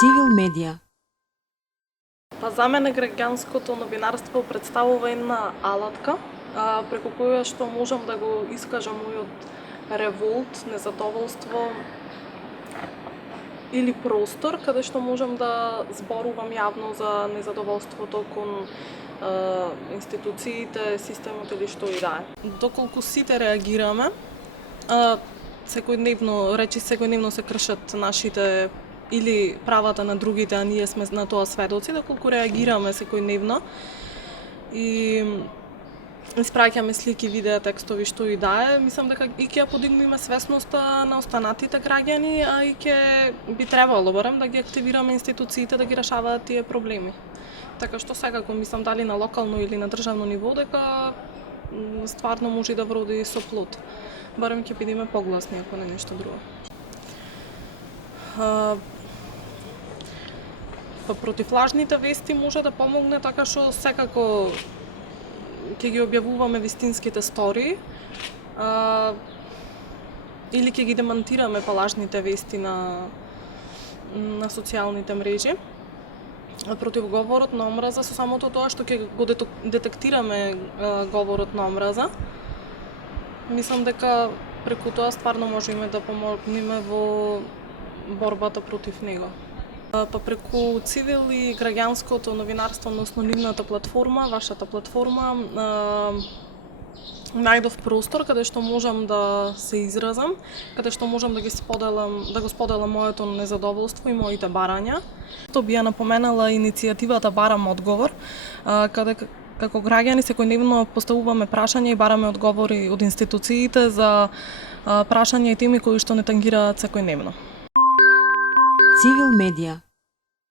Цивил медија. Па за мене граѓанското новинарство представува една алатка преку која што можам да го искажам мојот револт, незадоволство или простор каде што можам да зборувам јавно за незадоволството кон институциите, системот или што и да е. Доколку сите реагираме, секојдневно се кршат нашите или правата на другите, а ние сме на тоа сведоци, доколку реагираме секојдневно и испраќаме слики, видеа, текстови, што и да е, мислам дека и ќе подигнеме свесноста на останатите граѓани, а и ќе би требало барем да ги активираме институциите да ги решаваат тие проблеми. Така што секако мислам дали на локално или на државно ниво дека стварно може да вроди со плод. Барем ќе бидеме погласни ако не нешто друго. Па против лажните вести може да помогне така што секако ќе ги објавуваме вистинските стори или ќе ги демантираме па лажните вести на социјалните мрежи. Против говорот на омраза со самото тоа што ќе го детектираме говорот на омраза. Мислам дека преку тоа стварно можеме да помогнеме во борбата против него. Па преку Цивил и граѓанското новинарство, односно нивната платформа, вашата платформа, најдов простор каде што можам да се изразам, каде што можам да го споделам моето незадоволство и моите барања. Тоа би ја напоменала иницијативата Барам одговор, каде како граѓани секојдневно поставуваме прашања и бараме одговори од институциите за прашања и теми кои што не тангираат секојдневно. Цивил медија.